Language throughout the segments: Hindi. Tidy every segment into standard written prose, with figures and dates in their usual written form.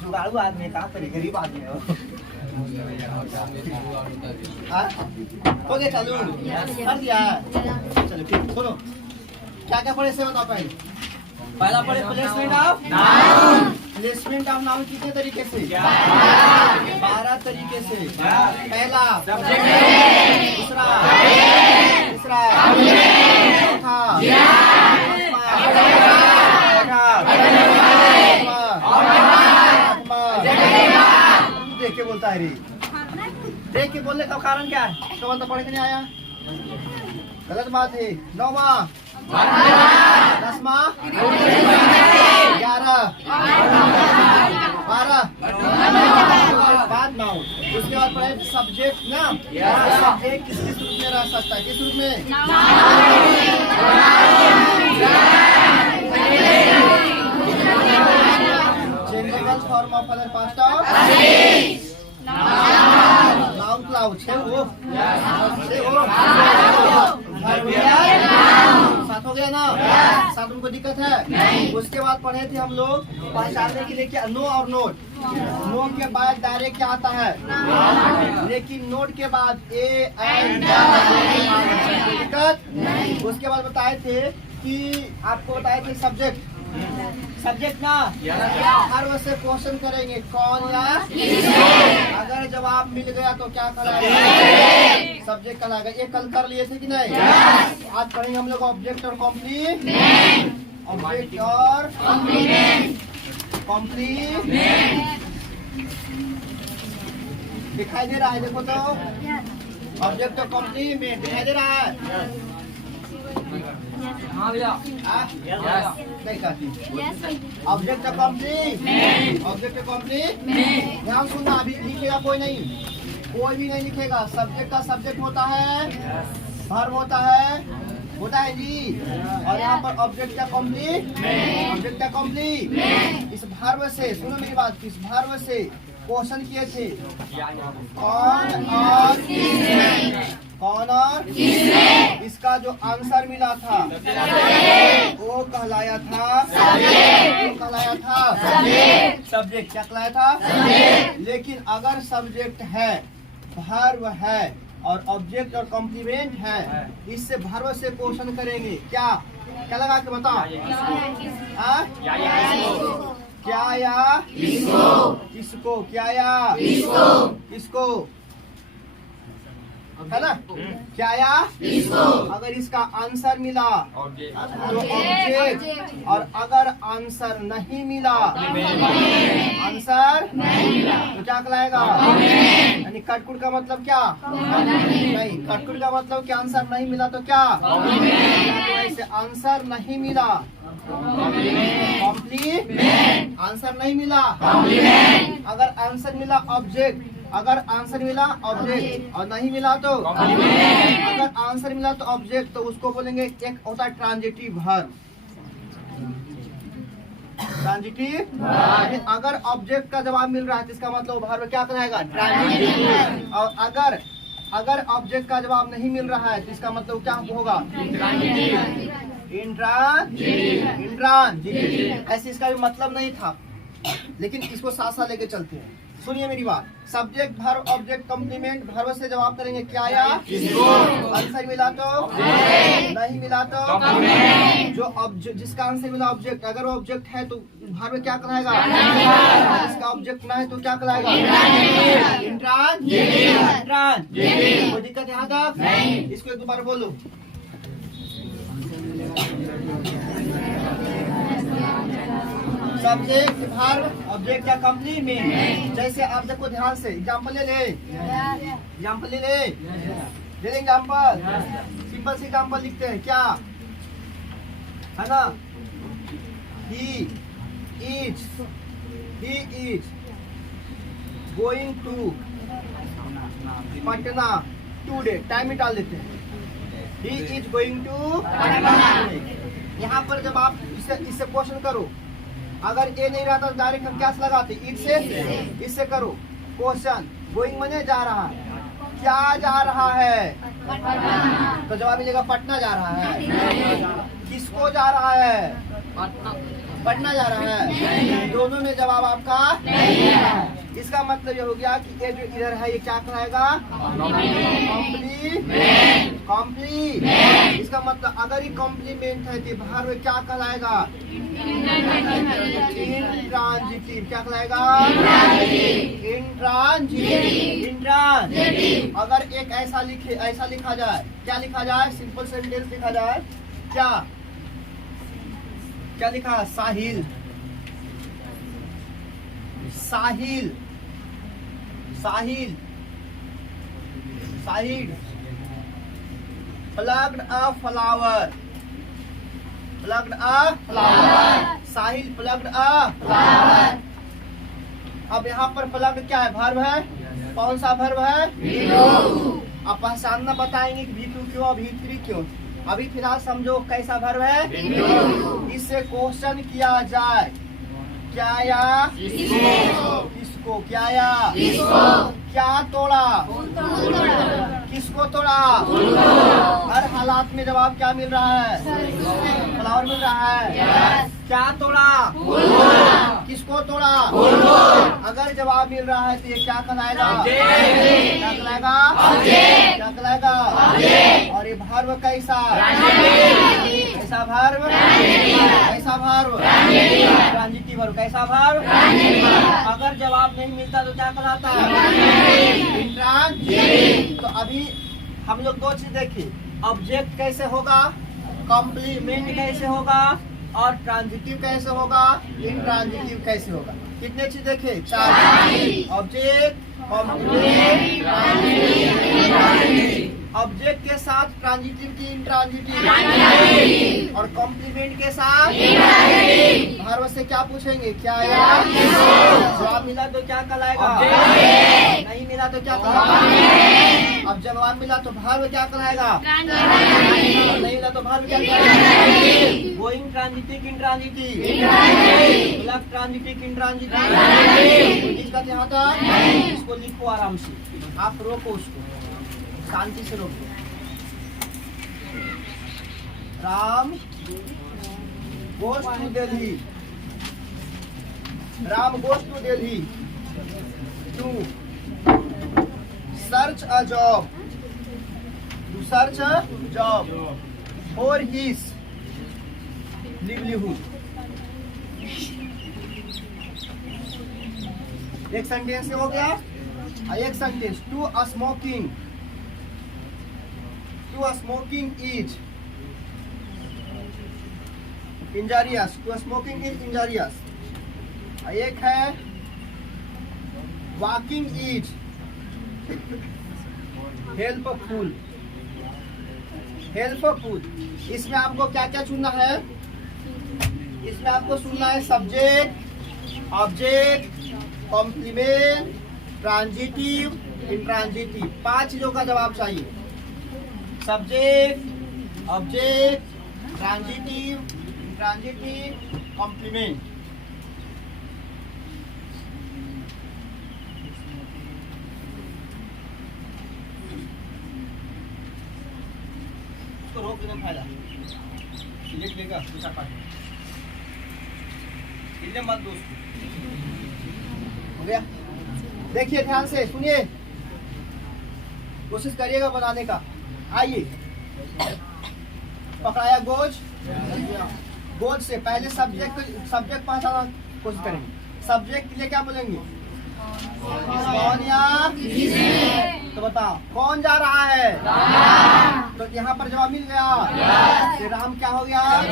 जुगाड़ू आदमी कहाँ पर गरीब आदमी हो। हो गया चालू कर दिया। चलो फिर सुनो क्या क्या पढ़े से बताओ। पहला पढ़े placement of noun. Placement of noun कितने तरीके से? 12 तरीके से। पहला दूसरा तीसरा देख के बोलता है रे। देख के बोलने का कारण क्या है? तो मतलब पढ़ के नहीं आया, गलत बात है। 9वां 10वां 11 12 बाद 9। उसके बाद पढ़े सब्जेक्ट ना। सब्जेक्ट किस रूप में रह सकता है? किस रूप में? General form of other past of noun cloud साथ हो गया ना। साथ उनको दिक्कत है। उसके बाद पढ़े थे हम लोग पहचानने के लिए क्या? नो और नोट। नो के बाद डायरेक्ट क्या आता है? लेकिन नोट के बाद ए एंड दिक्कत। उसके बाद बताए थे कि आपको बताए थे सब्जेक्ट। सब्जेक्ट ना हर वह से क्वेश्चन करेंगे कौन या अगर जवाब मिल गया तो क्या कहलाएगा? सब्जेक्ट कहलाएगा। ये कल कर लिए थे कि नहीं? आज पढ़ेंगे हम लोग ऑब्जेक्ट और कॉम्प्लीमेंट। ऑब्जेक्ट और कॉम्प्लीमेंट दिखाई दे रहा है? देखो तो ऑब्जेक्ट और कॉम्प्लीमेंट दिखाई दे रहा है? हाँ भैया ऑब्जेक्ट कॉम्प्लीमेंट। ऑब्जेक्ट कॉम्प्लीमेंट ध्यान सुनना। अभी लिखेगा कोई नहीं, कोई भी नहीं लिखेगा। सब्जेक्ट का सब्जेक्ट होता है, वर्ब होता है जी। और यहाँ पर ऑब्जेक्ट का कॉम्प्लीमेंट। ऑब्जेक्ट का कॉम्प्लीमेंट इस वर्ब से, सुनो मेरी बात, इस वर्ब से क्वेश्चन किए थे कौन और इसका जो आंसर मिला था वो कहलाया था सब्जेक्ट। क्या कहलाया था? लेकिन अगर सब्जेक्ट है, वर्ब है और ऑब्जेक्ट और कॉम्प्लीमेंट है, इससे वर्ब से क्वेश्चन करेंगे। क्या क्या लगा के बताओ? क्या या किसको? क्या या किसको है ना? क्या या इसको। अगर इसका आंसर मिला तो ऑब्जेक्ट, और अगर आंसर नहीं मिला तो क्या कहलाएगा? यानी कटकुट का मतलब क्या? नहीं, कटकुट का मतलब क्या? आंसर नहीं मिला तो क्या? ऐसे आंसर नहीं मिला कॉम्प्लीमेंट। आंसर नहीं मिला अगर आंसर मिला ऑब्जेक्ट, अगर आंसर मिला ऑब्जेक्ट और नहीं मिला तो अगर आंसर मिला तो ऑब्जेक्ट, तो उसको बोलेंगे एक होता है ट्रांजिटिव वर्ब। ट्रांजिटिव अगर ऑब्जेक्ट का जवाब मिल रहा है तो इसका मतलब वर्ब क्या कहलाएगा? ट्रांजिटिव। और अगर ऑब्जेक्ट का जवाब नहीं मिल रहा है तो इसका मतलब क्या होगा? इंट्रांजिटिव। ऐसे इसका भी मतलब नहीं था, लेकिन इसको साथ साथ लेके चलते हैं। सुनिए मेरी बात। Subject verb object complement verb से जवाब करेंगे क्या या आंसर मिला तो नहीं मिला तो जिसका आंसर मिला ऑब्जेक्ट, अगर वो ऑब्जेक्ट है तो वर्ब क्या कहलाएगा? जिसका ऑब्जेक्ट ना है तो क्या कहलाएगा? इंट्रांजिटिव। कोई दिक्कत यहाँ तक? इसको एक बार बोलो। सब्जेक्ट वर्ब ऑब्जेक्ट या कॉम्प्लीमेंट। जैसे आप देखो ध्यान से, एग्जांपल ले ले एग्जांपल। सिंपल से एग्जांपल लिखते हैं क्या है ना? He is going to Patna today. Time में डाल देते हैं। He is going to. यहाँ पर जब आप इससे क्वेश्चन करो, अगर ए नहीं रहता तो डायरेक्ट हम क्या लगाते? इट से। इससे करो क्वेश्चन। गोइंग मने जा रहा है, क्या जा रहा है? तो जवाब मिलेगा पटना जा रहा है। किसको जा रहा है? पढ़ना जा रहा है। दोनों में जवाब आपका नहीं है। इसका मतलब ये हो गया कि ये जो इधर है ये क्या कहलाएगा? कॉम्प्लीमेंट। इसका मतलब अगर ये कॉम्प्लीमेंट है तो बाहर में क्या कहलाएगा? इंट्रांजिटिव। क्या कहलाएगा? इंट्रांजिटिव। अगर एक ऐसा लिखा जाए, क्या लिखा जाए? सिंपल सेंटेंस लिखा जाए, क्या लिखा? साहिल plucked a flower। Sahil plucked a flower। अब यहाँ पर plucked क्या है? वर्ब है। कौन सा वर्ब है? अब पहचानना बताएंगे कि V2 क्यों और V3 क्यों। अभी फिलहाल समझो कैसा वर्ब है? इससे क्वेश्चन किया जाए, क्या या किसको? क्या या किसको? क्या तोड़ा? किसको तोड़ा? हर हालात में जवाब क्या मिल रहा है? फ्लावर मिल रहा है। क्या तोड़ा? किसको तोड़ा? अगर जवाब मिल रहा है तो ये क्या कहलाएगा? क्या कहलाएगा? क्या कहलाएगा? और ये वर्ब कैसा? कैसा वर्ब? कैसा वर्ब? Transitive verb. कैसा वर्ब? अगर जवाब नहीं मिलता तो क्या कहलाता है? इंट्रांजिटिव। तो अभी हम लोग दो चीज देखिए, ऑब्जेक्ट कैसे होगा, कॉम्प्लीमेंट कैसे होगा और ट्रांजिटिव कैसे होगा, इंट्रांजिटिव कैसे होगा। कितने चीज देखे? 4। ऑब्जेक्ट, कॉम्प्लीमेंट, ऑब्जेक्ट के साथ ट्रांजिटिव की इंट्रांजिटिव, और कॉम्प्लीमेंट के साथ वर्ब से क्या पूछेंगे? क्या या? जवाब मिला तो क्या कहलाएगा? नहीं मिला तो क्या कहलाएगा? अब जवाब मिला तो वर्ब क्या कहलाएगा? नहीं मिला तो वर्ब क्या कहलाएगा? Going transitive, intransitive, plug transitive, intransitive. दिक्कत यहाँ तक? इसको लिखो आराम से, आप रोको उसको, शांति से रोको। Ram goes to Delhi। Ram goes to Delhi to search a job। To search a job for his livelihood। एक सेंटेंस से हो गया। एक sentence, to a smoking is injurious। To smoking is injurious. एक है वॉकिंग इज हेल्पफुल। इसमें आपको क्या क्या चुनना है? इसमें आपको चुनना है subject, object, complement, transitive, intransitive. 5 चीजों का जवाब चाहिए। Subject, object, transitive, intransitive, complement. इसको रोक देने में फायदा, लिख लेगा दूसरा पार्ट मत दोस्त। हो गया? देखिए ध्यान से सुनिए, कोशिश करिएगा बनाने का। आइए, पकड़ाया गोज। गोज से पहले सब्जेक्ट पहचाना कोशिश करेंगे। सब्जेक्ट के लिए क्या बोलेंगे? कौन या किसने। तो बताओ कौन जा रहा है? राम। तो यहाँ पर जवाब मिल गया। तो राम क्या हो गया?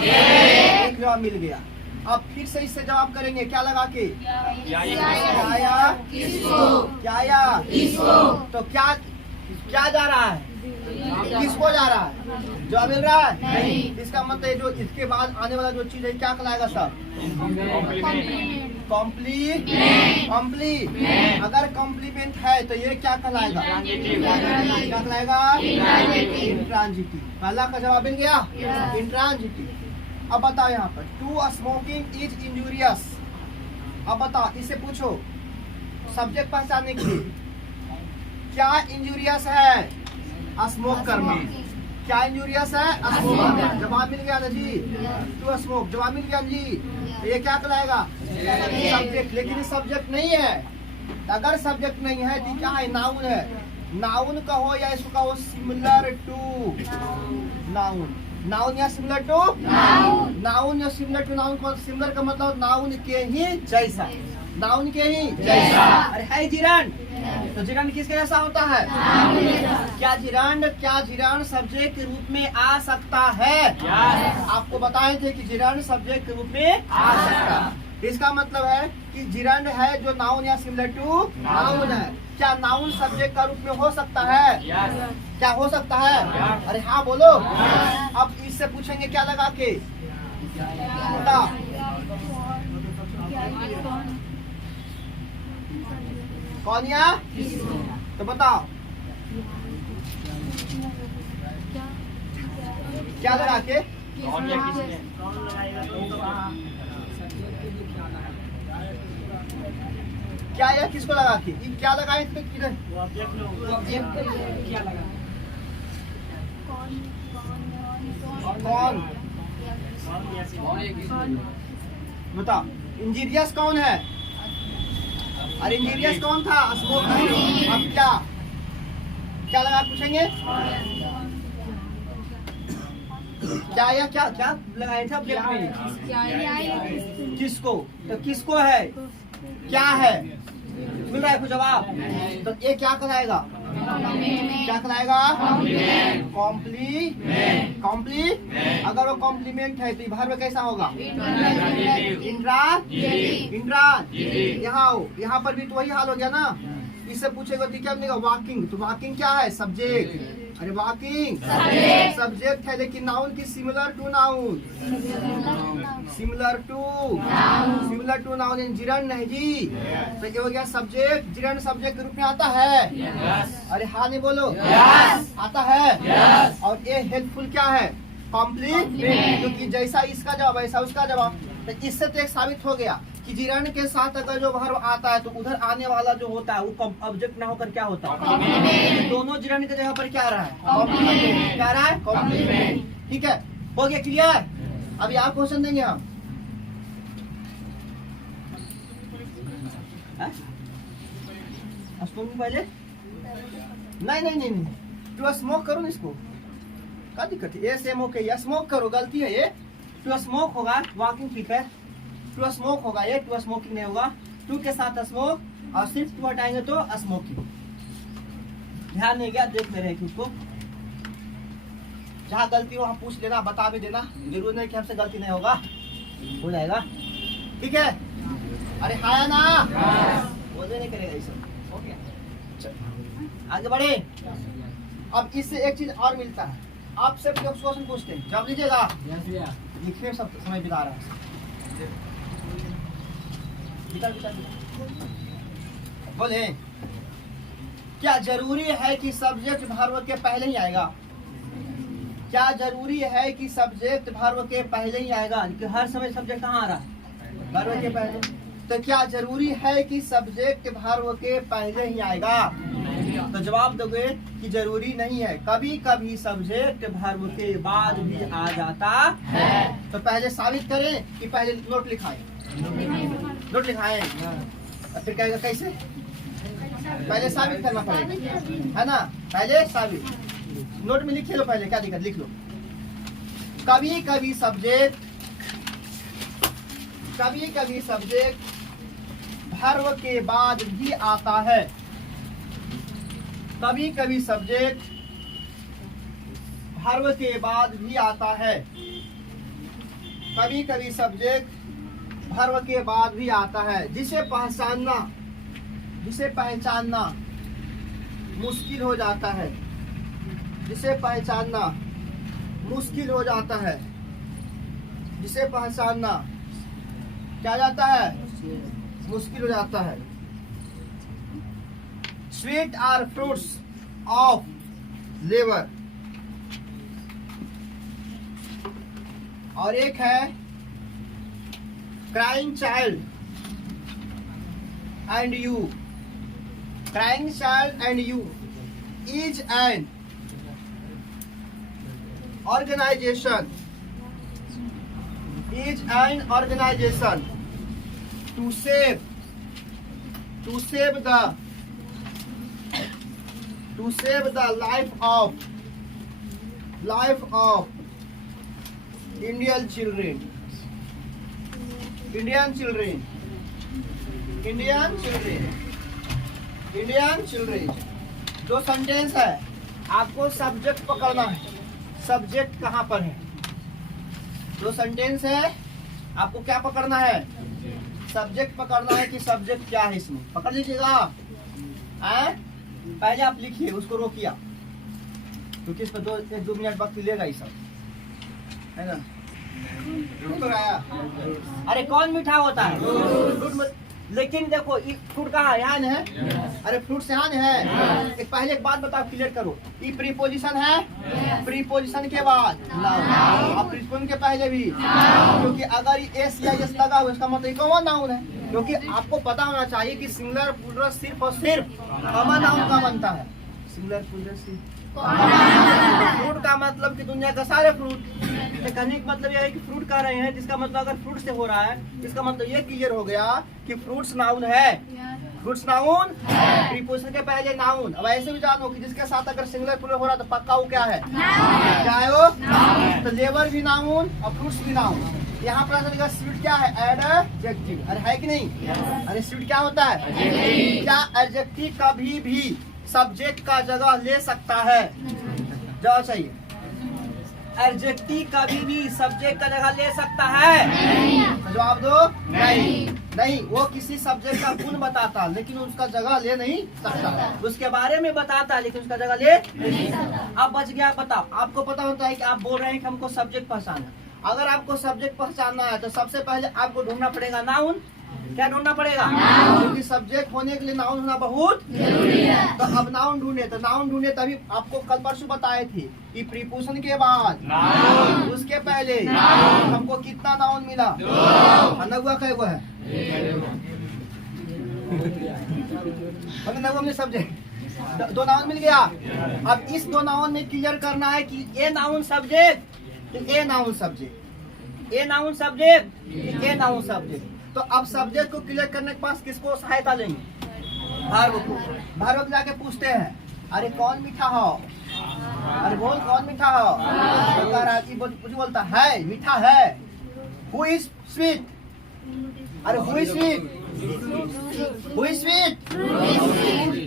एक जवाब मिल गया। अब फिर से इससे जवाब करेंगे, क्या लगा के? क्या या किसको। तो क्या जा रहा है? किसको जा रहा है? जवाब मिल रहा है? नहीं। इसका मतलब जो इसके बाद आने वाला जो चीज है क्या कहलाएगा सर? कॉम्प्लीमेंट। अगर कॉम्प्लीमेंट है तो ये क्या कहलाएगा? क्या कहलाएगा? इंट्रांजिटिव। पहला का जवाब मिल गया, इंट्रांजिटिव। अब बताओ यहाँ पर टू स्मोकिंग इज इंजूरियस। अब बताओ, इससे पूछो सब्जेक्ट पहचानने के लिए क्या इंजूरियस है? स्मोक करना। क्या इंजूरियस है? स्मोक। जवाब मिल गया ना जी, टू स्मोक, जवाब मिल गया जी। तो ये क्या कहलाएगा? सब्जेक्ट। लेकिन ये सब्जेक्ट नहीं है। अगर सब्जेक्ट नहीं है तो क्या है? नाउन है। नाउन कहो या इसको कहो सिमिलर टू नाउन। नाउन या सिमिलर टू नाउन या सिमिलर टू नाउन को, सिमिलर का मतलब नाउन के ही जैसा, नाउन के ही जैसा। अरे है जिरांड, तो जिरांड किसके जैसा होता है? क्या जिरांड सब्जेक्ट के रूप में आ सकता है? आपको बताए थे कि जिरांड सब्जेक्ट के रूप में आ सकता है। इसका मतलब है कि जिरांड है जो नाउन या सिमिलर टू नाउन है। क्या नाउन सब्जेक्ट का रूप में हो सकता है? क्या हो सकता है? अरे हाँ बोलो। अब इससे पूछेंगे क्या लगा के? कौन या? तो बताओ क्या लगा के? क्या या किसको लगा के? क्या लगाए थे किधर? कौन? बताओ इंजीरियस कौन है? अरे इंजीरियस कौन था? स्मोक। अब क्या लगा पूछेंगे? क्या या क्या लगाए थे ऑब्जेक्ट में? किसको? तो किसको है? क्या है? मिल रहा है कुछ जवाब? तो ये क्या कहलाएगा? क्या कहलाएगा? कॉम्प्ली। अगर वो कॉम्प्लीमेंट है तो भार में कैसा होगा? इंट्रा। यहाँ पर भी तो वही हाल हो गया ना। इससे पूछेगा तो क्या मिलेगा? वाकिंग। तो वाकिंग क्या है? सब्जेक्ट। अरे वाकिंग सब्जेक्ट है, लेकिन नाउन की similar to noun. Similar to noun in gerund नहीं जी। तो ये हो गया सब्जेक्ट। जिरांड सब्जेक्ट के रूप में आता है। अरे हाँ नहीं बोलो। आता है। और ये हेल्पफुल क्या है? कॉम्प्लीट। क्योंकि जैसा इसका जवाब वैसा उसका जवाब। तो इससे तो एक साबित हो गया कि जिरांड के साथ अगर जो वर्ब आता है तो उधर आने वाला जो होता है वो ऑब्जेक्ट ना होकर क्या होता है? दोनों जिरांड के जगह पर क्या आ रहा है? क्या आ रहा है? कॉम्प्लीमेंट। ठीक है, हो गया क्लियर? अभी आप क्वेश्चन देंगे हम। पहले नहीं टू स्मोक करो ना इसको, क्या दिक्कत है? SMOK स्मोक करो, गलती है ये। टू स्मोक होगा, वॉकिंग ठीक है। टू स्मोक होगा ये, टू स्मोकिंग नहीं होगा। टू के साथ स्मोक और सिर्फ टू हटाएंगे तो स्मोकिंग। ध्यान नहीं गया, देख ले रहे हैं उसको। जहाँ गलती हो वहाँ पूछ लेना, बता भी देना। जरूर नहीं कि हमसे गलती नहीं होगा, हो जाएगा। ठीक है? अरे हाया ना बोलने नहीं करेगा इसे। आगे बढ़े। अब इससे एक चीज और मिलता है, आपसे क्वेश्चन पूछते हैं, जवाब लीजिएगा। लिखने सब समय बिता रहा है। बोले क्या जरूरी है कि सब्जेक्ट वर्ब के पहले ही आएगा? क्या जरूरी है कि सब्जेक्ट वर्ब के पहले ही आएगा? कि हर समय सब्जेक्ट कहाँ आ रहा है? वर्ब के पहले। तो क्या जरूरी है कि सब्जेक्ट वर्ब के पहले ही आएगा? तो जवाब दोगे कि जरूरी नहीं है, कभी कभी सब्जेक्ट वर्ब के बाद भी आ जाता है। तो पहले साबित करें कि पहले नोट लिखाएं? नोट लिखाएं। फिर कहेगा कैसे? पहले साबित करना पड़ेगा, है ना? पहले साबित। नोट में लिख लो पहले, क्या दिक्कत? लिख लो। कभी कभी सब्जेक्ट वर्ब के बाद भी आता है। कभी कभी सब्जेक्ट वर्ब के बाद भी आता है। कभी कभी सब्जेक्ट वर्ब के बाद भी आता है, जिसे पहचानना मुश्किल हो जाता है। जिसे पहचानना मुश्किल हो जाता है। जिसे पहचानना क्या जाता है? मुश्किल हो जाता है। Sweet are fruits of labour. और एक है crying child and you. Crying child and you is an organization is an organization to save the life of Indian children. जो सेंटेंस है आपको सब्जेक्ट पकड़ना है, सब्जेक्ट कहाँ पर है। जो सेंटेंस है आपको क्या पकड़ना है, सब्जेक्ट पकड़ना है कि सब्जेक्ट क्या है इसमें, पकड़ लीजिएगा। पहले आप लिखिए, उसको रोकिए क्योंकि इस पर 1-2 मिनट वक्त लेगा ये सब, है ना। अरे कौन मीठा होता है, फ्रूट। लेकिन देखो फ्रूट कहाँ है, यहाँ है। अरे फ्रूट से यहाँ है। एक पहले एक बात बताओ, क्लियर करो। ये प्रीपोजिशन है, प्रीपोजिशन के बाद नाउन, और प्रीपोजिशन के पहले भी, क्योंकि अगर ये एस या एस लगा हुआ इसका मतलब कॉमन नाउन है। क्योंकि आपको पता होना चाहिए कि सिंगुलर प्लूरल सिर्फ और सिर्फ कॉमन नाउन का बनता है। सिंगुलर प्लूरल सिर्फ फ्रूट का मतलब कि दुनिया का सारे फ्रूट। कहने का मतलब यह है कि फ्रूट कह रहे हैं, जिसका मतलब अगर फ्रूट से हो रहा है, इसका मतलब ये क्लियर हो गया कि फ्रूट्स नाउन है। फ्रूट्स नाउन, प्रीपोजिशन के पहले नाउन। अब ऐसे भी जानो कि जिसके साथ अगर सिंगुलर प्लूरल हो रहा है तो पक्का वो क्या है, क्या है वो, तो लेबर भी नाउन और फ्रूट्स भी नाउन। यहाँ पर चलेगा स्वीट क्या है, एडजेक्टिव। अरे है कि नहीं, अरे स्वीट क्या होता है, क्या एडजेक्टिव कभी भी सब्जेक्ट का जगह ले सकता है, जवाब चाहिए। एडजेक्टिव कभी भी सब्जेक्ट का जगह ले सकता है, तो जवाब दो नहीं। वो किसी सब्जेक्ट का गुण बताता लेकिन उसका जगह ले नहीं सकता, उसके बारे में बताता लेकिन उसका जगह ले नहीं सकता। अब बच गया, बताओ। आपको पता होता है कि आप बोल रहे हैं कि हमको सब्जेक्ट पहचानना। अगर आपको सब्जेक्ट पहचानना है तो सबसे पहले आपको ढूंढना पड़ेगा नाउन। क्या ढूंढना पड़ेगा, क्योंकि सब्जेक्ट होने के लिए नाउन होना बहुत जरूरी है। तो अब नाउन ढूंढे, तो नाउन ढूंढे तभी आपको कल परसों बताए थे कि प्रीपोजिशन के बाद नाउन, उसके पहले नाउन। हमको कितना नाउन मिला, नगुआ है नगुआ में सब्जेक्ट 2 नाउन मिल गया। अब इस 2 नाउन में क्लियर करना है कि a noun subject, a noun subject, a noun subject, a noun subject. तो अब सब्जेक्ट को क्लियर करने के पास किसको सहायता लेंगे, भार्ब को। भार्ब को जाके पूछते हैं, अरे कौन मीठा हो, अरे बोल कौन मीठा हो, तो कह रहा है बोलता है मीठा है। हु इज स्वीट, अरे who is sweet, who is sweet,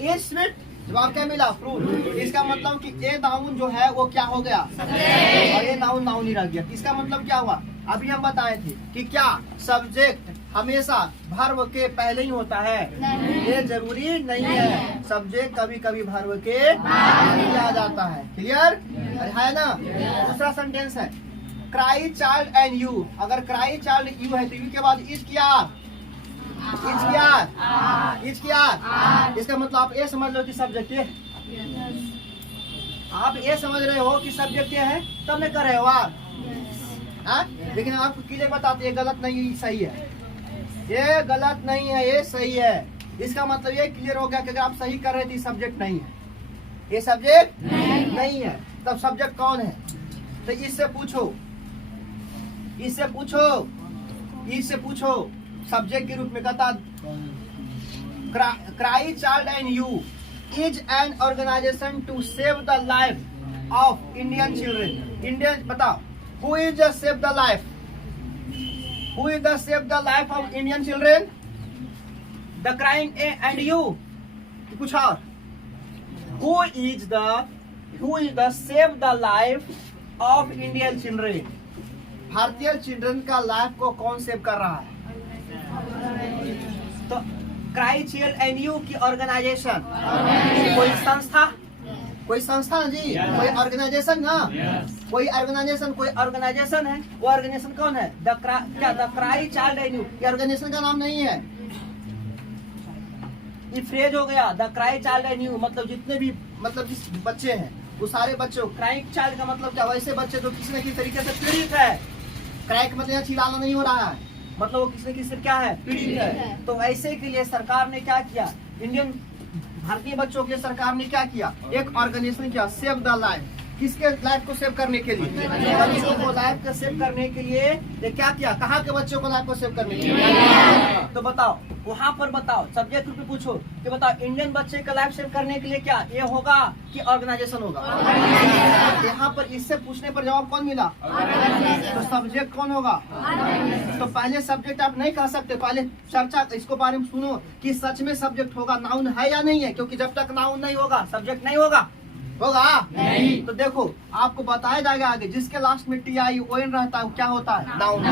is sweet. जवाब क्या मिला, फ्रूट। इसका मतलब कि ए नाउन जो है वो क्या हो गया, और ये नाउन नाउन ही रह गया। इसका मतलब क्या हुआ, अभी हम बताए थे कि क्या सब्जेक्ट हमेशा वर्ब के पहले ही होता है, ये जरूरी नहीं है। सब्जेक्ट कभी कभी वर्ब के पहले आ जाता है। क्लियर है ना। दूसरा सेंटेंस है क्राई चाइल्ड एंड यू। अगर क्राई चाइल्ड यू है तो यू के बाद इज किया, इसका मतलब आप ये समझ लो कि सब्जेक्ट ये, आप ये समझ रहे हो कि सब्जेक्ट ये है तब मैं कर रहे हो आप। लेकिन आपको क्लियर बताते ये गलत नहीं, सही है, ये गलत नहीं है, ये सही है। इसका मतलब ये क्लियर हो गया कि अगर आप सही कर रहे थे सब्जेक्ट नहीं है, ये सब्जेक्ट नहीं है, तब सब्जेक्ट कौन है। तो इससे पूछो सब्जेक्ट के रूप में कहता cry child and you is an organization to save the life of Indian children. Indian बताओ, who is the save the life, who is the save the life of Indian children, the crying and you, कुछ और, who is the save the life of Indian children. भारतीय चिल्ड्रन का लाइफ को कौन सेव कर रहा है, तो क्राई चाइल्ड एंड यू की ऑर्गेनाइजेशन, कोई संस्था ना जी, कोई ऑर्गेनाइजेशन ना, कोई ऑर्गेनाइजेशन है। वो ऑर्गेनाइजेशन कौन है, the cry child and you. ये ऑर्गेनाइजेशन का नाम नहीं है, ये फ्रेज हो गया the cry child and you. मतलब जितने भी जिस बच्चे हैं वो सारे बच्चों, क्राई चाइल्ड का मतलब क्या, वैसे बच्चे जो किसी न किसी तरीके से पीड़ित है। क्राई का मतलब यहाँ चिल्लाना नहीं हो रहा है, मतलब वो किसी न किसी क्या है, पीड़ित है। तो ऐसे के लिए सरकार ने क्या किया, भारतीय बच्चों के लिए सरकार ने क्या किया, एक ऑर्गेनाइजेशन किया, सेव द लाइफ। किसके लाइफ को सेव करने के लिए? बच्चों को लाइफ को सेव करने के लिए ये क्या किया? कहाँ के बच्चों को लाइफ को सेव करने के लिए? तो बताओ, वहाँ पर बताओ, सब्जेक्ट रूप में पूछो कि बताओ इंडियन बच्चे का लाइफ सेव करने के लिए क्या ये होगा कि ऑर्गेनाइजेशन होगा? यहाँ पर इससे पूछने पर जवाब कौन मिला? तो सब्जेक्ट कौन होगा? तो पहले सब्जेक्ट आप नहीं कह सकते, पहले चर्चा इसको बारे में सुनो कि सच में सब्जेक्ट होगा, नाउन है या नहीं है, क्योंकि जब तक नाउन नहीं होगा सब्जेक्ट नहीं होगा। होगा नहीं। तो देखो आपको बताया जाएगा आगे, जिसके लास्ट में TION रहता है क्या होता है? नाउन।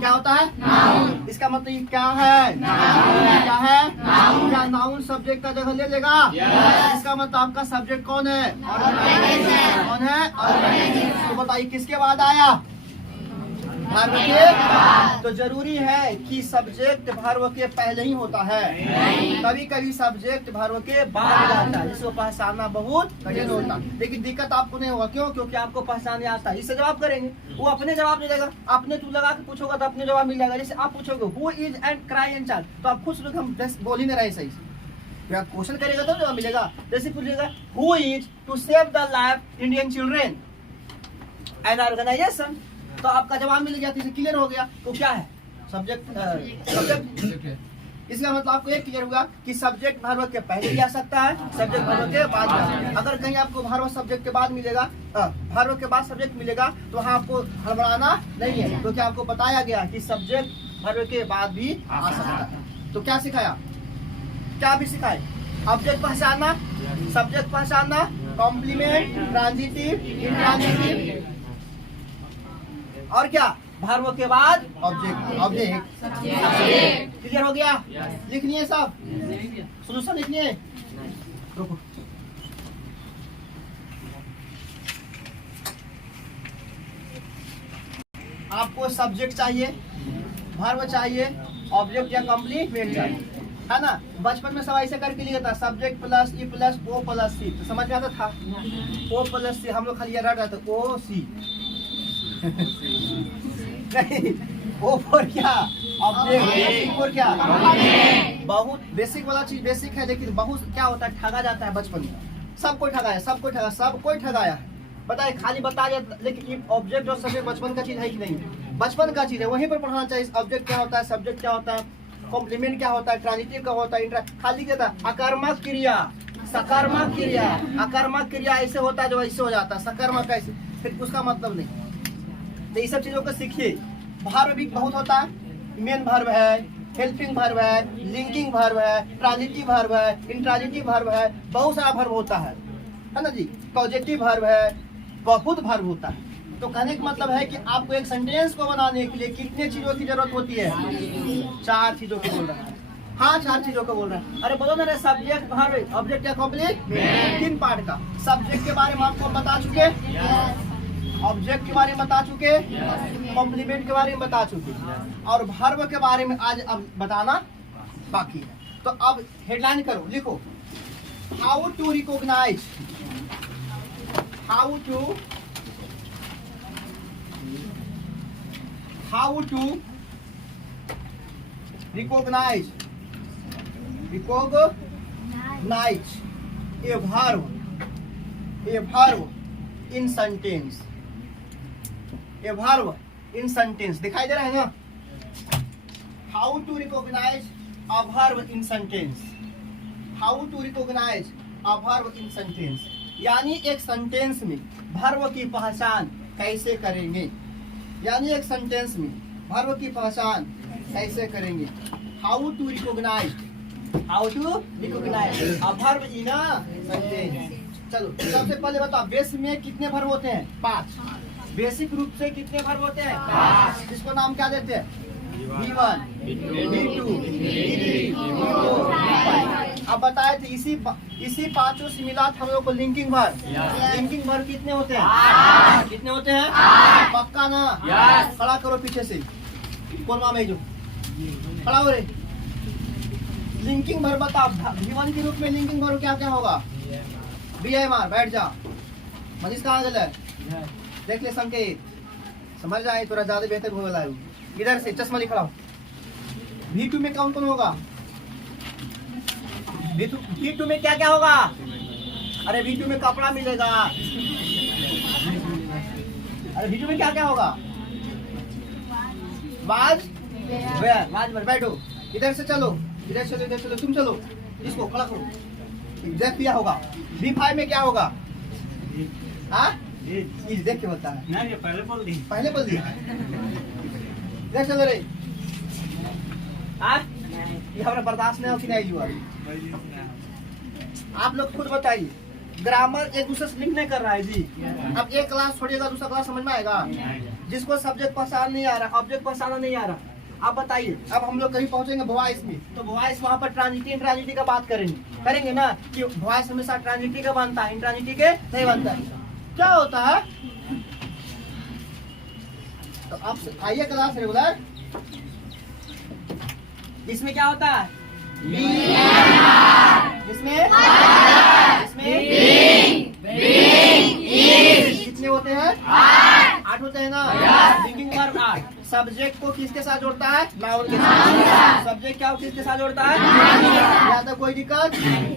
क्या होता है? नाउन। इसका मतलब ये क्या है? क्या है? क्या नाउन सब्जेक्ट का जगह ले लेगा? इसका मतलब आपका सब्जेक्ट कौन है? कौन है? तो बताइए किसके बाद आया? भार्व के। तो जरूरी है कि सब्जेक्ट भार्व के पहले ही होता है, कभी कभी सब्जेक्ट भार्व के बाद आता है, जिसको पहचानना बहुत कठिन होता है। लेकिन दिक्कत आपको नहीं होगा, क्यों? क्योंकि आपको पहचानने आता है। इससे जवाब करेंगे, वो अपने जवाब दे देगा, आपने तू लगा के पूछोगा तो अपने जवाब मिल जाएगा। जैसे आप पूछोगे who is and cry and child, तो आप खुद हम बोल ही नहीं रहे सही से, आप क्वेश्चन करेगा तो जवाब मिलेगा। जैसे पूछेगा who is to save the life Indian children and organisation, तो आपका जवाब मिल गया, तो क्लियर हो गया। तो क्या है? सब्जेक्ट। इसका मतलब आपको एक क्लियर हुआ कि सब्जेक्ट भार्व के पहले भी आ सकता है, सब्जेक्ट भार्व के बाद भी। अगर कहीं आपको भार्व सब्जेक्ट के बाद मिलेगा, भार्व के बाद सब्जेक्ट मिलेगा, तो वहाँ आपको हड़बड़ाना नहीं है, क्योंकि आपको बताया गया कि सब्जेक्ट भार्व के बाद भी आ सकता है। तो क्या सिखाया? क्या भी सिखाए? ऑब्जेक्ट पहचानना, सब्जेक्ट पहचानना, कॉम्प्लीमेंट, ट्रांजिटिव, इंट्रांजिटिव, और क्या? भार्व के बाद ऑब्जेक्ट। क्लियर हो गया? लिखनी है सब, सोल्यूशन लिखनी है। रुको, आपको सब्जेक्ट चाहिए, भार्व चाहिए, ऑब्जेक्ट या कंप्लीमेंट चाहिए, है ना? बचपन में सब ऐसे करके लिया था, subject plus e plus o plus c, तो समझ में आता था? ओ प्लस सी हम लोग खाली रट रहे थे, ओ सी नहीं, ओ फॉर क्या? ऑब्जेक्ट। फॉर क्या? बहुत बेसिक वाला चीज बेसिक है, लेकिन बहुत क्या होता है, ठगा जाता है बचपन में। सबको ठगाया, सबको ठगा, सबको ठगाया है। बताए खाली बता दिया, लेकिन ऑब्जेक्ट और सब्जेक्ट बचपन का चीज है कि नहीं? बचपन का चीज है, वहीं पर पढ़ाना चाहिए। ऑब्जेक्ट क्या होता है, सब्जेक्ट क्या होता है, कॉम्प्लीमेंट क्या होता है, ट्रांजिटिव क्या होता है, खाली क्या था? आकर्मक क्रिया, सकर्मक क्रिया। आकर्मक क्रिया ऐसे होता है जो ऐसे हो जाता है, सकर्मक ऐसे, फिर उसका मतलब नहीं। तो ये सब चीजों को सीखिए। भार्व भी बहुत होता है, मेन भार्व है, हेल्पिंग भार्व है, लिंकिंग भार्व है, ट्रांजिटिव भार्व है, इंट्रांजिटिव भार्व है, बहुत सारा भार्व होता है ना जी? पॉजिटिव भार्व है, बहुत भार्व होता है। तो कहने का मतलब है कि आपको एक सेंटेंस को बनाने के लिए कितने चीजों की जरूरत होती है? 4 चीजों को बोल रहा है। हाँ, 4 चीजों को बोल रहा है। अरे बोलो ना, सब्जेक्ट भार्व ऑब्जेक्ट या कंप्लीट, 3 पार्ट का। सब्जेक्ट के बारे में आपको बता चुके, ऑब्जेक्ट के बारे में बता चुके, कॉम्प्लीमेंट के बारे में बता चुके, और भार्व के बारे में आज अब बताना बाकी है। तो अब हेडलाइन करो, लिखो how to recognise, how to recognise a verb in sentence. A verb in sentence दिखाई दे रहा है ना? How to recognise a verb in sentence, how to recognise a verb in sentence, यानी एक सेंटेंस में भार्व की पहचान कैसे करेंगे, यानी एक सेंटेंस में भार्व की पहचान कैसे करेंगे। How to recognise a verb in a sentence. चलो सबसे पहले बताओ, बेस में कितने भार्व होते हैं? 5। बेसिक रूप से कितने भार्व होते हैं? 5। इसको नाम क्या देते हैं? B1, B2, B3, B4, B5। अब बताए थे इसी 5 से मिला हम लोग को लिंकिंग भार्व। लिंकिंग भार्व कितने होते हैं? कितने होते हैं? पक्का ना? खड़ा करो पीछे से, कौन मामे जो खड़ा हो रहे। लिंकिंग भार्व बताओ, B1 के रूप में लिंकिंग भार्व क्या क्या होगा? BMR, बैठ जा। मनीष कहाँ गया है? देख ले संकेत, समझ जाए थोड़ा ज्यादा बेहतर हो गया है। इधर से चश्मा लिखा हो। B2 में कौन कौन होगा? B2 में क्या क्या होगा? अरे B2 में कपड़ा मिलेगा, अरे V2 में क्या क्या होगा? Was were, was were. बैठो, इधर से चलो, इधर चलो, इधर चलो, तुम चलो, इसको खड़ा करो। एग्जैक्ट क्या होगा? V5 में क्या होगा? हाँ, इज देख के होता है ना, ये पहले बोल दी, पहले बोल दिया। इधर चलो रे। हाँ, ये हमारा बर्दाश्त नहीं हो कि नहीं हुआ? आप लोग खुद बताइए, ग्रामर एक दूसरे से लिंक नहीं कर रहा है जी। अब एक क्लास छोड़िएगा, दूसरा क्लास समझ में आएगा? जिसको सब्जेक्ट पहचान नहीं आ रहा, ऑब्जेक्ट पहचाना नहीं आ रहा, आप बताइए। अब हम लोग कहीं पहुंचेंगे वॉइस में, तो वॉइस वहाँ पर ट्रांजिटिव इंट्रांजिटिव का बात करेंगे ना, कि वॉइस हमेशा ट्रांजिटिव का बनता है, इंट्रांजिटिव के नहीं बनता है। क्या होता है? तो आप आइए क्लास रेगुलर। इसमें क्या होता है? इसमें कितने होते हैं? 8 होते हैं ना। Linking verb 8। सब्जेक्ट को किसके साथ जोड़ता है? नाउन के साथ। सब्जेक्ट क्या किसके साथ जोड़ता है? या तो कोई दिक्कत?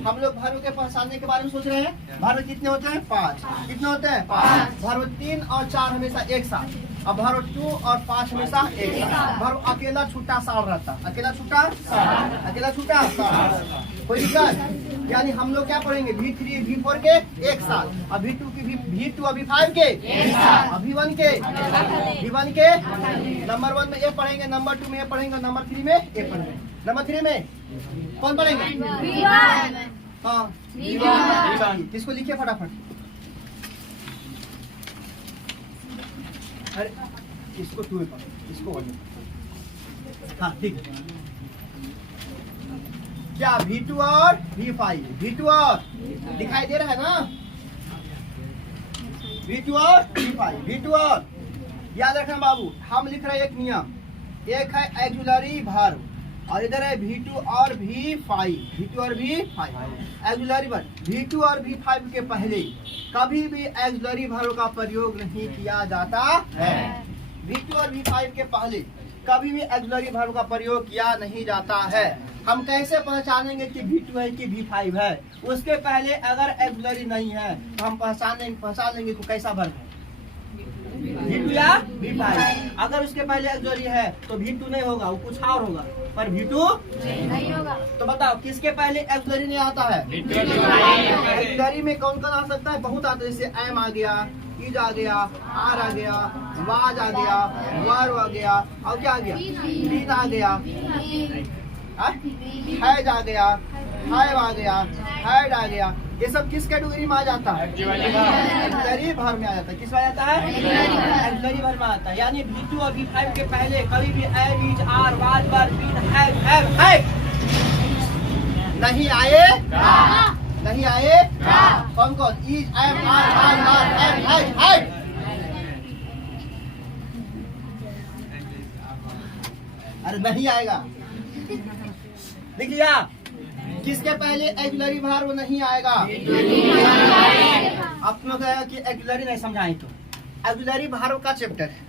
हम लोग वर्ब के पहचानने के बारे में सोच रहे हैं। वर्ब कितने होते हैं? 5। कितने होते हैं? 5। वर्ब 3 और 4 हमेशा एक साथ। अब वर्ब 2 और 5 हमेशा एक साथ। वर्ब अकेला छूटा साल रहता, अकेला छूटा साल, अकेला छूटा साल। कोई दिक्कत? यानी हम लोग क्या पढ़ेंगे? V3 V4 के एक साथ, अब V2 की V2 और V5 के, V1 के, V1 के नंबर 1 में ये पढ़ेंगे, नंबर 2 में ये पढ़ेंगे, नंबर 3 में ये पढ़ेंगे। नंबर 3 में कौन पढ़ेंगे? हाँ, किसको लिखिए फटाफट। अरे इसको 2 में पढ़ो, इसको 1 में। हाँ ठीक। क्या V2 और V5? V2 और दिखाई दे रहा है ना? V2 और V5, V2 और। याद रखना बाबू, हम लिख रहे हैं एक नियम, एक है एक्जुलरी वर्ब और इधर है V2 और V5, V2 और V5 एक्जुलरी वर्ब। V2 और V5 के पहले कभी भी एक्जुलरी वर्ब का प्रयोग नहीं किया जाता है। V2 और V5 के पहले कभी भी एक्जुलरी वर्ब का प्रयोग किया नहीं जाता है। हम कैसे पहचानेंगे कि V2 है कि V5 है? उसके पहले अगर एक्जुलरी नहीं है तो हम पहचान लेंगे कि कैसा वर्ब है, V2 या V5। अगर उसके पहले एक्जुलरी है तो V2 नहीं होगा, वो कुछ और होगा, पर V2 नहीं होगा। तो बताओ किसके पहले एक्जुलरी नहीं आता है? एक्जुलरी में कौन कौन आ सकता है? बहुत आता है, जैसे एम आ गया, इज आ गया, आर आ गया, वाज आ गया, वर्ब आ गया, और क्या आ गया? बीन आ गया, हैज आ गया, हैव आ गया, हैड आ गया। ये सब किस कैटेगरी में आ जाता है? एक्जुलरी वर्ब में आ जाता है। किस में आ जाता है? एक्जुलरी वर्ब में आता है। यानी V2 और V5 के पहले कभी भी am, is, are, was, were, been, have नहीं आए, नहीं आए। कौन कौन? Is, am, are, was, verb, have. अरे नहीं आएगा, लिख लिया? किसके पहले एक्जुलरी वर्ब नहीं आएगा? आप लोग कि एक्जुलरी नहीं समझाएं तो एक्जुलरी वर्ब का चैप्टर है।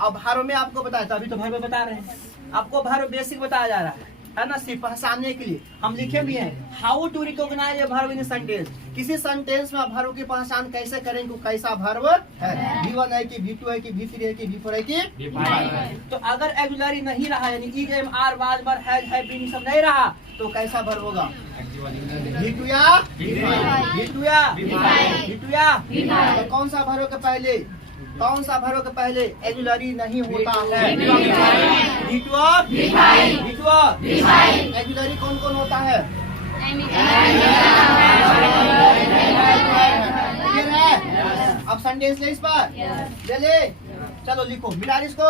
अब वर्ब में आपको बताया, तो अभी तो वर्ब बता रहे हैं, आपको वर्ब बेसिक बताया जा रहा है ना, सिर्फ पहचानने के लिए। हम लिखे भी हैं how to recognise a verb in sentence. किसी सेंटेंस में वर्ब की पहचान कैसे करेंगे, कैसा वर्ब है, V1 है कि V2 है कि V3 है कि V4 है कि V5 है। तो अगर एक्जुलरी नहीं रहा, यानी is, am, are, was, verb, have, been सब नहीं रहा, तो कैसा वर्ब होगा? V2 या V5, V2 या V2 या। तो कौन सा वर्ब के पहले, कौन सा वर्ब के पहले एक्जुलरी नहीं होता है? V2 और V2 और एक्जुलरी कौन कौन होता है? अब सेंटेंस ले इस पर ले, चलो लिखो, मिला इसको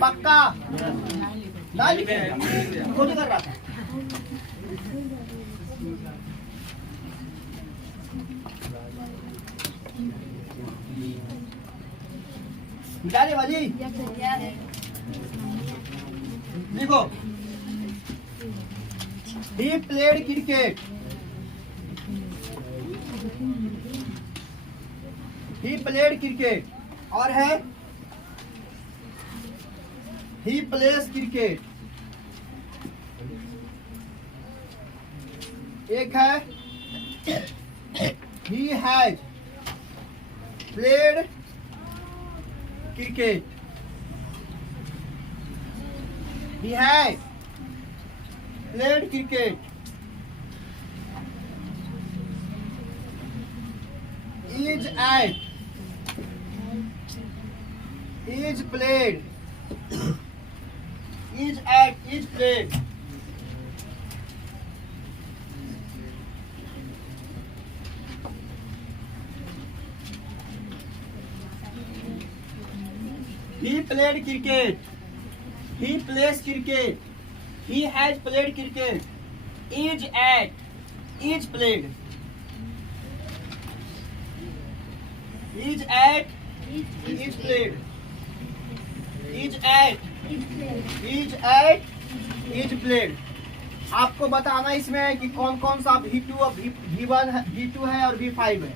पक्का ना लिखे, खोज कर रहा था। मिटाने वाली देखो, he played cricket, he played cricket, और है he plays cricket, एक है he has played cricket, he had played cricket, is at, is played, is at, is played, he played cricket, he plays cricket, he has played cricket, is at, is played, is at, is played, is at, is at, is played। आपको बताना इसमें कि कौन कौन सा V2 और V1 है, V2 है और V5 है।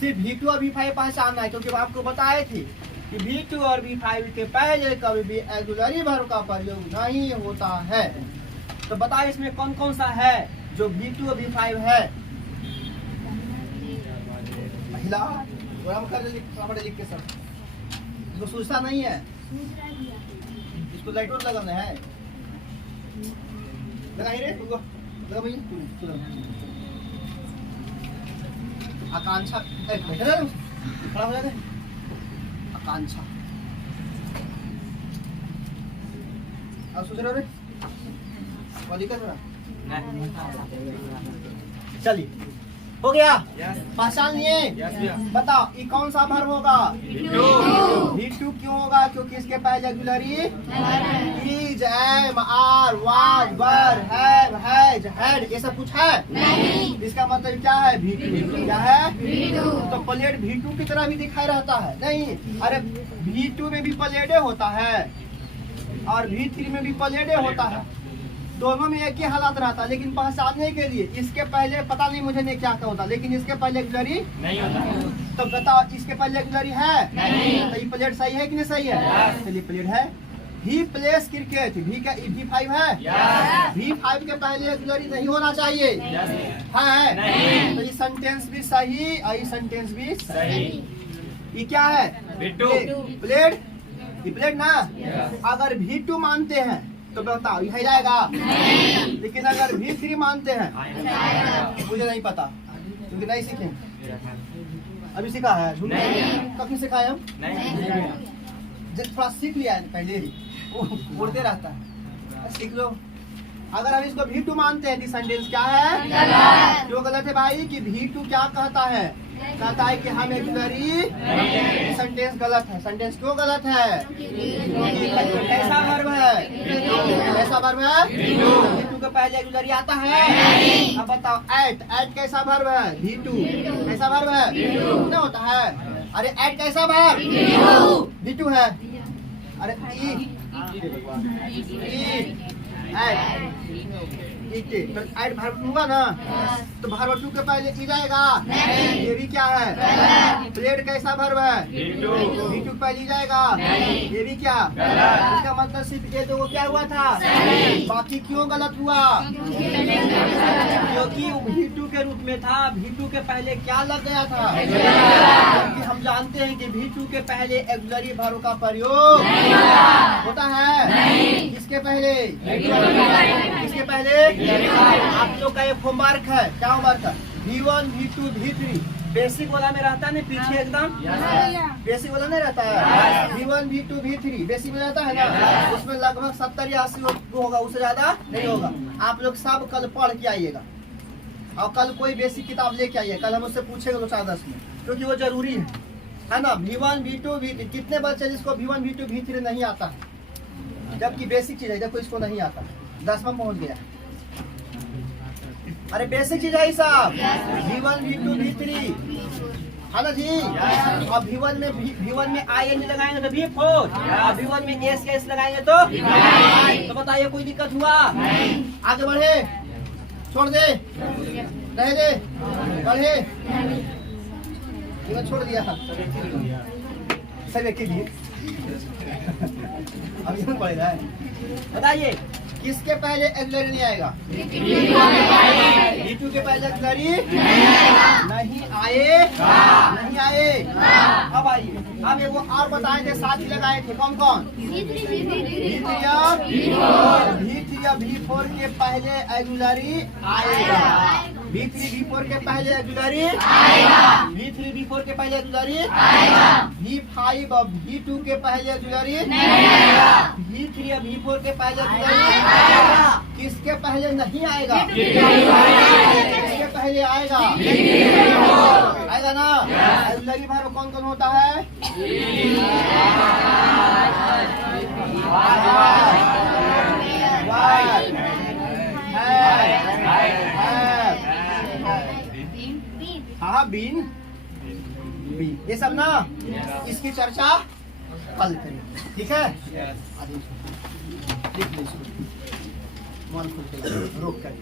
सिर्फ V2 और V5 पहचानना है, क्योंकि आपको बताए थे कि V2 और V5 के पहले कभी भी ऑक्सिलरी वर्ब का प्रयोग नहीं होता है। तो बताइए इसमें कौन कौन सा है जो V2 और V5 है। महिला लिख के सब इसको सूझता नहीं है, इसको लाइट लगाना है। लगाई रे तुमको, लगा भाई तू आकांक्षा खड़ा हो जाते। आकांक्षा अब सोच रहे हो रे चलिए, हो गया? पहचान लिए? बताओ ये कौन सा वर्ब होगा? V2 क्यों होगा? क्योंकि इसके पहले auxiliary is, am, are, was, were, have, has, had ये सब कुछ है नहीं। इसका मतलब क्या है? V2 क्या है? तो प्लेड V2 की तरह भी दिखाई रहता है नहीं? अरे V2 में भी प्लेडे होता है और V3 में भी प्लेडे होता है, दोनों में एक ही हालात रहता है। लेकिन पहचानने के लिए इसके पहले पता नहीं मुझे ने क्या क्या होता, लेकिन इसके पहले ऑक्सिलरी नहीं होता। तो बताओ इसके पहले ऑक्सिलरी है नहीं, तो ये प्लेड सही है कि नहीं सही है? चलिए प्लेड है। ही प्लेस क्रिकेट, भी का V5 है, V5 के पहले ऑक्सिलरी नहीं होना चाहिए है। तो ये सेंटेंस भी सही और ये सेंटेंस भी सही। ये क्या है? प्लेड, ये प्लेड ना। अगर V2 मानते हैं तो बताओ ये जाएगा, लेकिन अगर V3 मानते हैं मुझे नहीं पता, क्योंकि नहीं सीखे, अभी सीखा है। कभी सिखाए हम जब थोड़ा सीख लिया है पहले ही, उड़ते रहता है, सीख लो। अगर हम इसको V2 मानते हैं तो सेंटेंस क्या है? क्यों गलत है भाई? कि V2 क्या कहता है? कहता है कि हम ऑक्सिलरी। सेंटेंस गलत है। सेंटेंस क्यों गलत है? कैसा वर्ब है? कैसा वर्ब है? V2 के पहले ऑक्सिलरी आता है। अब बताओ एट, एट कैसा वर्ब है? V2 कैसा वर्ब है? नहीं होता है। अरे एट कैसा वर्ब? V2 है। अरे एड वर्ब होगा ना, तो वर्ब 2 के पहले ई जाएगा। ये भी क्या है? प्लेड कैसा वर्ब है? V2 के पहले ई जाएगा। ये भी क्या? इसका मतलब सिर्फ ये दो क्या हुआ था, बाकी क्यों गलत हुआ? क्योंकि V2 के रूप में था। V2 के पहले क्या लग गया था? क्योंकि हम जानते हैं कि V2 के पहले ऑक्सिलरी वर्ब का प्रयोग होता है। किसके पहले? किसके पहले? आप लोग का एक होमवर्क है। क्या होमवर्क है? V1, V2, V3 बेसिक वाला में रहता है ना पीछे एकदम, बेसिक वाला नहीं रहता है। V1, V2, V3 बेसिक में रहता है ना, उसमें लगभग 70 या 80 होगा, उससे ज्यादा नहीं होगा। आप लोग सब कल पढ़ के आइएगा और कल कोई बेसिक किताब लेके आइए। कल हम उससे पूछेंगे 2-4-10 में, क्योंकि वो जरूरी है ना। V1, V2, V3 कितने बच्चे जिसको V1, V2, V3 नहीं आता है, जबकि बेसिक चीज है, जब कोई इसको नहीं आता, 10वां पहुंच गया। अरे बेसिक चीज है साहब। V1, V2, V3 है ना जी। और V1 में IN लगाएंगे तो V4, और V1 में S लगाएंगे तो बताइए कोई दिक्कत हुआ? आगे बढ़े, छोड़ दे, रह दे, बढ़े, छोड़ दिया सब एक के लिए। अब ये पड़ेगा। बताइए किसके पहले ऑक्सिलरी नहीं आएगा? V2 के पहले ऑक्सिलरी नहीं आए, नहीं आए। अब आइए, अब वो और बताए थे, साथ ही लगाए थे, कौन कौन? V3 या V4 के पहले ऑक्सिलरी आएगा। V3 V4 के पहले ऑक्सिलरी आएगा। V3 V4 के पहले ऑक्सिलरी आएगा। V5 और V2 के पहले ऑक्सिलरी नहीं आएगा। V3 या V4 के पहले ऑक्सिलरी आएगा। किसके पहले नहीं आएगा? किसके पहले आएगा? आएगा ना। ऑक्सिलरी भार कौन कौन होता है? हाँ, बीन, ये सब ना, इसकी चर्चा कल करें, ठीक है? लिख लो इसको, मन खुल के रोक कर।